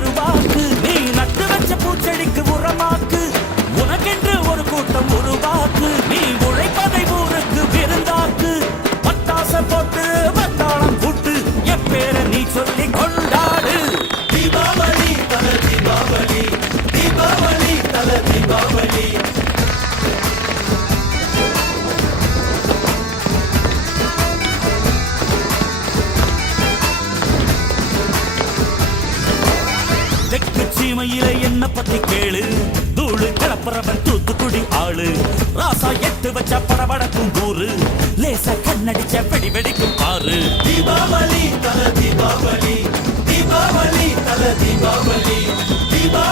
பெருவாக்கு நீ நட்டு வச்ச பூச்செடிக்கு உரமாக்கு உனக்கென்று ஒரு கூட்டம் உருவாக்கு நீ உழைப்பதை ஊருக்கு விருந்தாக்கு பட்டாச போட்டு பட்டாளம் கூட்டு எப்பேர நீ சொல்லி கொண்டாடு தீபாவளி தல தீபாவளி தீபாவளி தல தீபாவளி தெற்கு சீமையில என்ன பத்தி கேளு தூளு கிளப்புறவன் தூத்துக்குடி ஆளு ராசா எட்டு வச்ச படபடக்கும் கூறு லேசா கண்ணடிச்ச வெடி வெடிக்கும் பாரு தீபாவளி தல தீபாவளி தீபாவளி தல தீபாவளி தீபாவளி